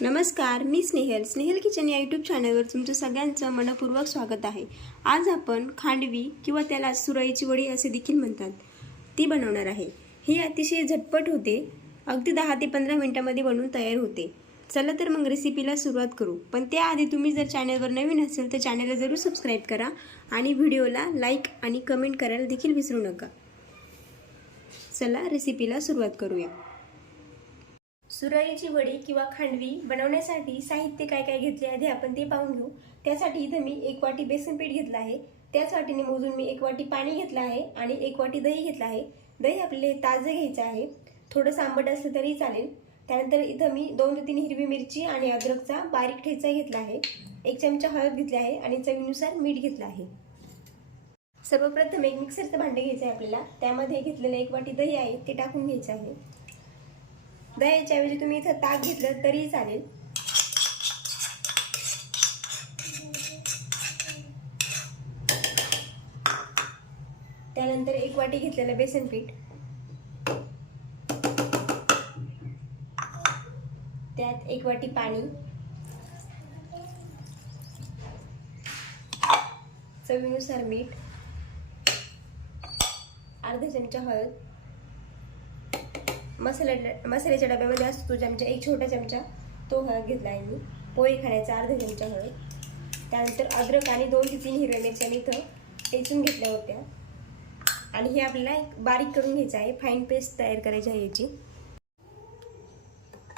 नमस्कार मी स्नेहल. स्नेहल किचन या यूट्यूब चॅनलवर तुमचं सगळ्यांचं मनपूर्वक स्वागत आहे. आज आपण खांडवी किंवा त्याला सुरईची वडी असे देखील म्हणतात. ती बनवणार आहे. ही अतिशय झटपट होते. अगदी दहा ते पंधरा मिनटामध्ये बनवून तयार होते. चला तर मग रेसिपीला सुरुवात करू. पण त्याआधी तुम्ही जर चॅनलवर नवीन असेल तर चॅनलला जरूर सबस्क्राईब करा आणि व्हिडिओला लाईक आणि कमेंट करायला देखील विसरू नका. चला रेसिपीला सुरुवात करूया. सुरळीची वडी किंवा खांडवी बनवण्यासाठी साहित्य काय काय घेतले आधी आपण ते पाहून घेऊ. त्यासाठी इथं मी एक वाटी बेसन पीठ घेतलं आहे. त्याच वाटीने मोजून मी एक वाटी पाणी घेतलं आहे आणि एक वाटी दही घेतलं आहे. दही आपले ताजं घ्यायचं आहे. थोडंसं आंबट असलं तरी चालेल. त्यानंतर इथं मी दोन ते तीन हिरवी मिरची आणि अद्रकचा बारीक ठेचा घेतला आहे. एक चमचा हळद घेतली आहे आणि चवीनुसार मीठ घेतलं आहे. सर्वप्रथम एक मिक्सरचं भांडे घ्यायचं आहे आपल्याला. त्यामध्ये घेतलेलं एक वाटी दही आहे ते टाकून घ्यायचं आहे. दह्याच्या ऐवजी तुम्ही इथं ताक घेतलं तरीही चालेल. त्यानंतर एक वाटी घेतलेलं बेसन पीठ. त्यात एक वाटी पाणी. चवीनुसार मीठ. अर्धा चमचा हळद. मसाल्या मसाल्याच्या डब्यामध्ये असतो तो चमचा एक छोटा चमचा तो हळद घेतला आहे मी. पोहे खाण्याचा अर्धा चमचा हळद. त्यानंतर अद्रक आणि दोन ते तीन हिरव्या मिरच्या मी इथं टेचून घेतल्या होत्या. आणि हे आपल्याला एक बारीक करून घ्यायचं आहे. फाईन पेस्ट तयार करायची आहे याची.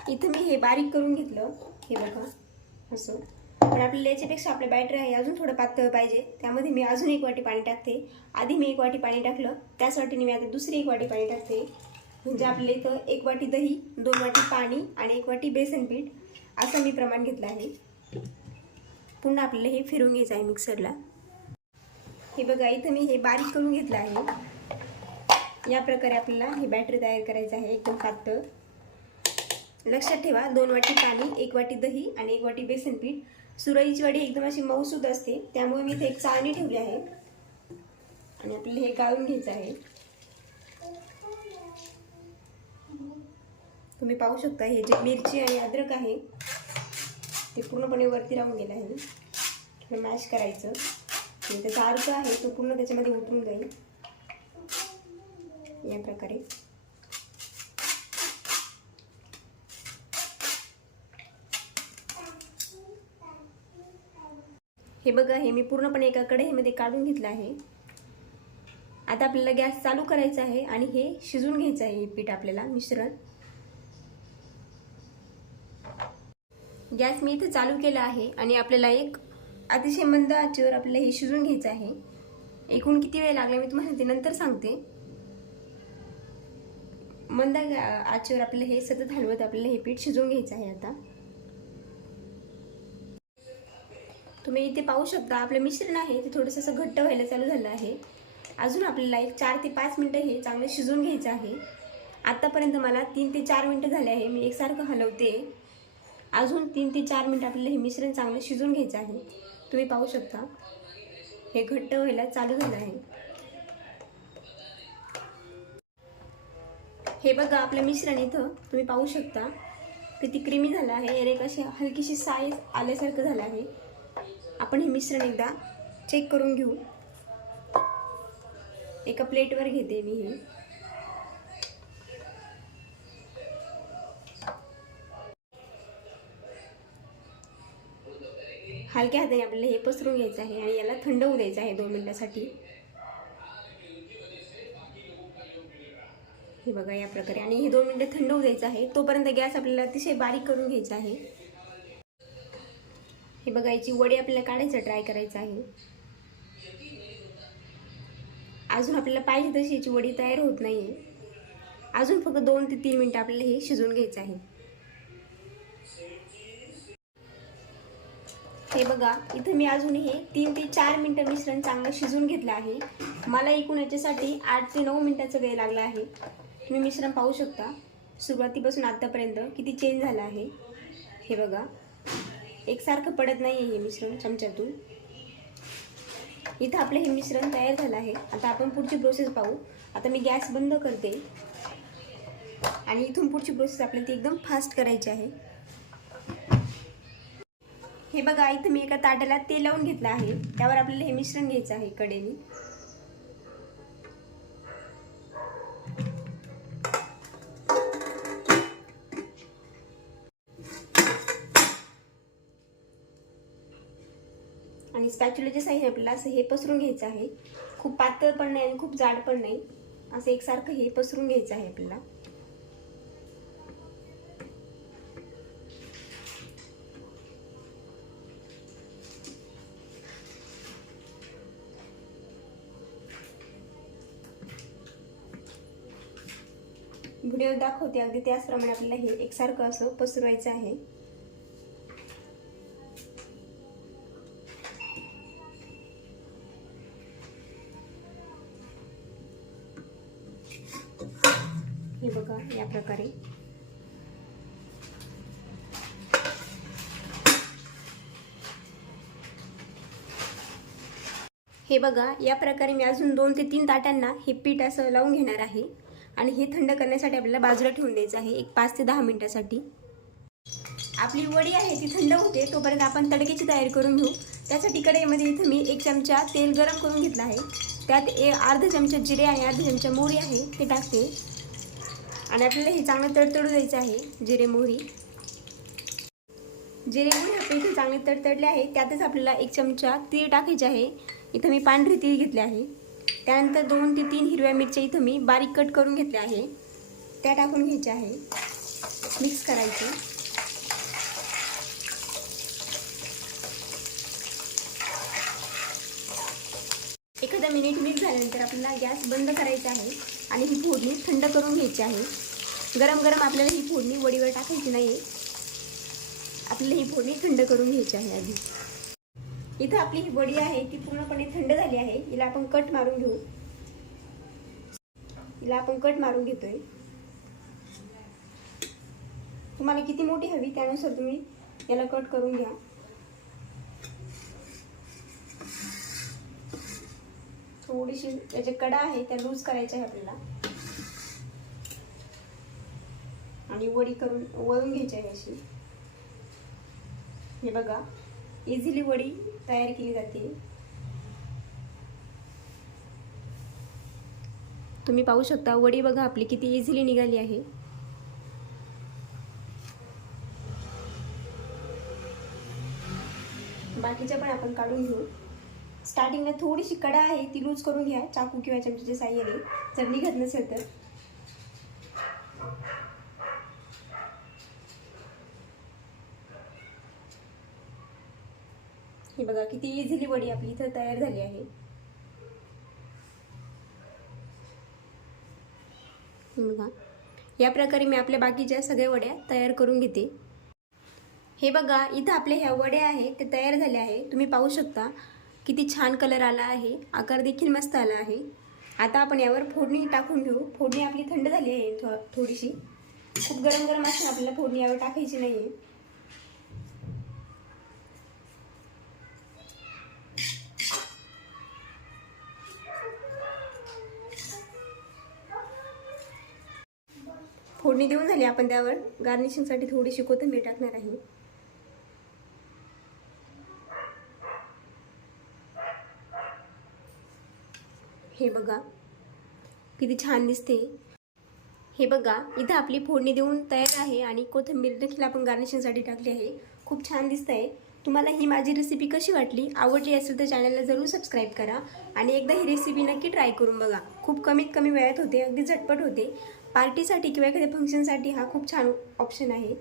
इथं मी हे बारीक करून घेतलं. हे बघा असं. पण आपल्याला याच्यापेक्षा आपलं बॅटर आहे अजून थोडं पातळ पाहिजे. त्यामध्ये मी अजून एक वाटी पाणी टाकते. आधी मी एक वाटी पाणी टाकलं. त्यासाठी मी आता दुसरी एक वाटी पाणी टाकते. म्हणजे आपल्या इथं एक वाटी दही दोन वाटी पाणी आणि एक वाटी बेसन पीठ असं मी प्रमाण घेतलं आहे. पुन्हा आपल्याला हे फिरून घ्यायचं आहे मिक्सरला. हे बघा इथं मी हे बारीक करून घेतलं आहे. या प्रकारे आपल्याला हे बॅटरी तयार करायचं आहे एकदम पातळ लक्षात ठेवा दोन वाटी पाणी एक वाटी दही आणि एक वाटी बेसन पीठ. सुरईची वाडी एकदम अशी मऊसूद असते त्यामुळे मी इथे एक चाळणी ठेवली आहे. आणि आपल्याला हे गाळून घ्यायचं आहे. तुम्ही पाहू शकता हे जे मिरची आणि अद्रक आहे ते पूर्णपणे वरती राहून गेलं आहे. थोडं मॅश करायचं. आणि त्याचा अर्क आहे तो पूर्ण त्याच्यामध्ये उतरून जाईल. या प्रकारे. हे बघा हे मी पूर्णपणे एका कढईमध्ये काढून घेतलं आहे. आता आपल्याला गॅस चालू करायचा आहे आणि हे शिजून घ्यायचं आहे हे पीठ आपल्याला मिश्रण. गॅस मी इथं चालू केला आहे आणि आपल्याला एक अतिशय मंद आचेवर आपल्याला हे शिजून घ्यायचं आहे. एकूण किती वेळ लागला मी तुम्हाला ते नंतर सांगते. मंद गा- आचेवर आपल्याला हे सतत हलवत आपल्याला हे पीठ शिजवून घ्यायचं आहे आता. तुम्ही इथे पाहू शकता आपलं मिश्रण आहे ते थोडंसं असं घट्ट व्हायला चालू झालं आहे. अजून आपल्याला एक चार ते पाच मिनटं हे चांगलं शिजवून घ्यायचं आहे. आत्तापर्यंत मला तीन ते चार मिनटं झाले आहे मी एकसारखं हलवते. अजून तीन ते चार मिनटं आपल्याला हे मिश्रण चांगलं शिजवून घ्यायचं आहे. तुम्ही पाहू शकता. हे घट्ट व्हायला चालू झालं आहे. हे बघा आपलं मिश्रण इथं. तुम्ही पाहू शकता. किती क्रीमी झालं आहे. याने एक अशी हलकीशी साईज आल्यासारखं झालं आहे. आपण हे मिश्रण एकदा चेक करून घेऊ. एका प्लेटवर घेते मी हे. हलक्या हाताने आपल्याला हे पसरून घ्यायचं आहे आणि याला थंड होऊ द्यायचं आहे दोन मिनटासाठी. हे बघा या प्रकारे. आणि हे दोन मिनटं थंड होऊ द्यायचं आहे. तोपर्यंत गॅस आपल्याला अतिशय बारीक करून घ्यायचा आहे. हे बघा याची वडी आपल्याला काढायचं ट्राय करायचं आहे. अजून आपल्याला पाहिजे तशी याची वडी तयार होत नाही आहे अजून फक्त दोन ते तीन मिनटं आपल्याला हे शिजवून घ्यायचं आहे. हे बघा इथं मी अजून हे तीन ते चार मिनटं मिश्रण चांगलं शिजवून घेतलं आहे. मला एकूण याच्यासाठी आठ ते नऊ मिनटाचा वेळ लागला आहे. तुम्ही मिश्रण पाहू शकता. सुरुवातीपासून आत्तापर्यंत किती चेंज झालं आहे. हे बघा. एकसारखं पडत नाही आहे हे मिश्रण चमच्यातून. इथं आपलं हे मिश्रण तयार झालं आहे. आता आपण पुढची प्रोसेस पाहू. आता मी गॅस बंद करते. आणि इथून पुढची प्रोसेस आपल्याला ती एकदम फास्ट करायची आहे. हे बघा इथं मी एका ताटाला तेल लावून घेतलं आहे. त्यावर आपल्याला हे मिश्रण घ्यायचं आहे कडेने. आणि स्पॅच्युलाच्या आहे आपल्याला असं हे पसरून घ्यायचं आहे. खूप पातळ पण नाही आणि खूप जाड पण नाही. असं एकसारखं हे पसरून घ्यायचं आहे आपल्याला. व्हिडिओ दाखवते. अगदी त्याचप्रमाणे आपल्याला हे एकसारखं असं पसरवायचं आहे. हे बघा या प्रकारे. हे बघा या प्रकारे मी अजून दोन ते तीन ताट्यांना हे पीठ असं लावून घेणार आहे. आणि हे थंड करण्यासाठी आपल्याला बाजूला ठेवून द्यायचं आहे एक पाच ते दहा मिनटासाठी. आपली वडी आहे ती थंड होते तोपर्यंत आपण तडक्याची तयारी करून घेऊ. त्यासाठी कढईमध्ये इथं मी एक चमचा तेल गरम करून घेतला आहे. त्यात ए अर्धा चमचा जिरे आणि अर्धा चमचा मोहरी आहे ते टाकते. आणि आपल्याला हे चांगलं तडतडू द्यायचं आहे जिरे मोहरी. जिरे मोहरी आपले इथे चांगले तडतडले आहे त्यातच आपल्याला एक चमचा तीळ टाकायचे आहे. इथं मी पांढरी तीळ घेतले आहे. त्यानंतर दोन ते तीन हिरव्या मिरच्या इथं मी बारीक कट करून घेतल्या आहे. त्या टाकून घ्यायच्या आहे. मिक्स करायचे. एखादा मिनिट मिक्स झाल्यानंतर आपल्याला गॅस बंद करायचा आहे आणि ही फोडणी थंड करून घ्यायची आहे. गरम गरम आपल्याला ही फोडणी वडीवर टाकायची नाही आहे आपल्याला ही फोडणी थंड करून घ्यायची आहे आधी. इथं आपली ही वडी आहे ती पूर्णपणे थंड झाली आहे. हिला आपण कट मारून घेऊ. हिला आपण कट मारून घेतोय. तुम्हाला किती मोठी हवी त्यानुसार तुम्ही याला कट करून घ्या. थोडीशी त्याचे कडा आहे त्या लूज करायच्या आहे आपल्याला. आणि वडी करून वळून घ्यायची आहे अशी. हे बघा इझिली वडी तयार केली जाते. तुम्ही पाहू शकता वडी बघा आपली किती इझिली निघाली आहे. बाकीच्या पण आपण काढून घेऊ. स्टार्टिंगला थोडीशी कडा आहे ती लूज करून घ्या चाकू किंवा चमच्याच्या साह्याने जर निघत नसेल तर. हे बघा किती इझिली वडी आपली इथं तयार झाली आहे. बघा या प्रकारे मी आपल्या बाकीच्या सगळ्या वड्या तयार करून घेते. हे बघा इथं आपले ह्या वड्या आहे ते तयार झाले आहे तुम्ही पाहू शकता किती छान कलर आला आहे आकार देखील मस्त आला आहे. आता आपण यावर फोडणी टाकून घेऊ. फोडणी आपली थंड झाली आहे थो थोडीशी. खूप गरम गरम असते आपल्याला फोडणी यावर टाकायची नाही आहे फोडणी देऊन झाली. आपण त्यावर गार्निशिंगसाठी थोडीशी कोथिंबीर टाकणार आहे. हे बघा किती छान दिसते. हे बघा इथं आपली फोडणी देऊन तयार आहे आणि कोथिंबीर देखील आपण गार्निशिंगसाठी टाकली आहे. खूप छान दिसत आहे तुम्हाला ही माझी रेसिपी कशी वाटली आवडली असेल तर चॅनलला जरूर सबस्क्राईब करा. आणि एकदा ही रेसिपी नक्की ट्राय करून बघा. खूप कमीत कमी वेळात होते अगदी झटपट होते. पार्टीसाठी किंवा एखाद्या फंक्शनसाठी हा खूप छान ऑप्शन आहे.